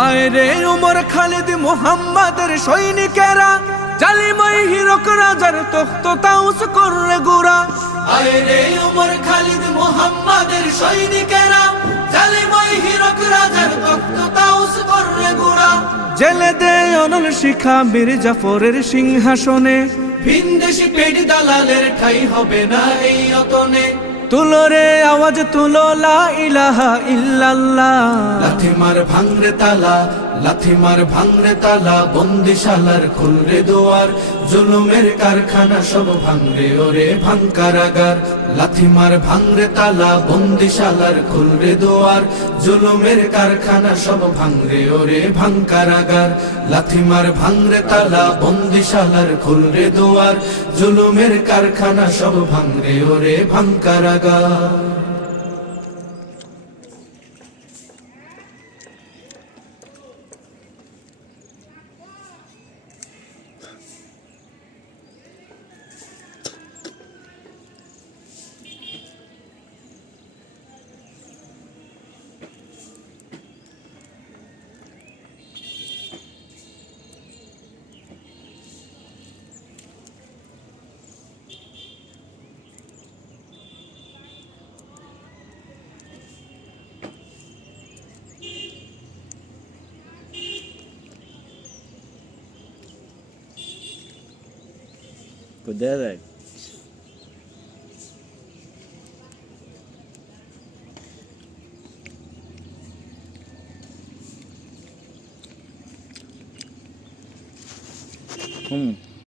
আয় রে উমর খালিদ মুহাম্মাদের সৈনিকেরা, জালিমাই হিরক রাজার তখ্ত তাউস করে গোরা। আয় রে উমর খালিদ মুহাম্মাদের সৈনিকেরা, জালিমাই হিরক রাজার তখ্ত তাউস করে গোরা। জেলে দে অনল শিখা বীর জাফরের সিংহাসনে, ভিনদেশি পেট দালালের ঠাই হবে না এই অতনে। তুলো রে আওয়াজ তুলো লা ইলাহা ইল্লাল্লাহ। লাথি মার ভাঙরে তালা, লাথি মার ভাঙরে তালা, বন্দিশালার খুলরে দুয়ার, জুলুমের কারখানা সব ভাঙরে ওরে ভাঙ কারাগার। লাথি মার ভাঙরে তালা, বন্দিশালার খুলরে দুয়ার, জুলুমের কারখানা সব ভাঙরে ওরে ভাঙ কারাগার। লাথি মার ভাঙরে তালা, বন্দিশালার খুলরে দুয়ার, জুলুমের কারখানা সব ভাঙরে ওরে ভাঙ কারাগার। Put that right. Hmm.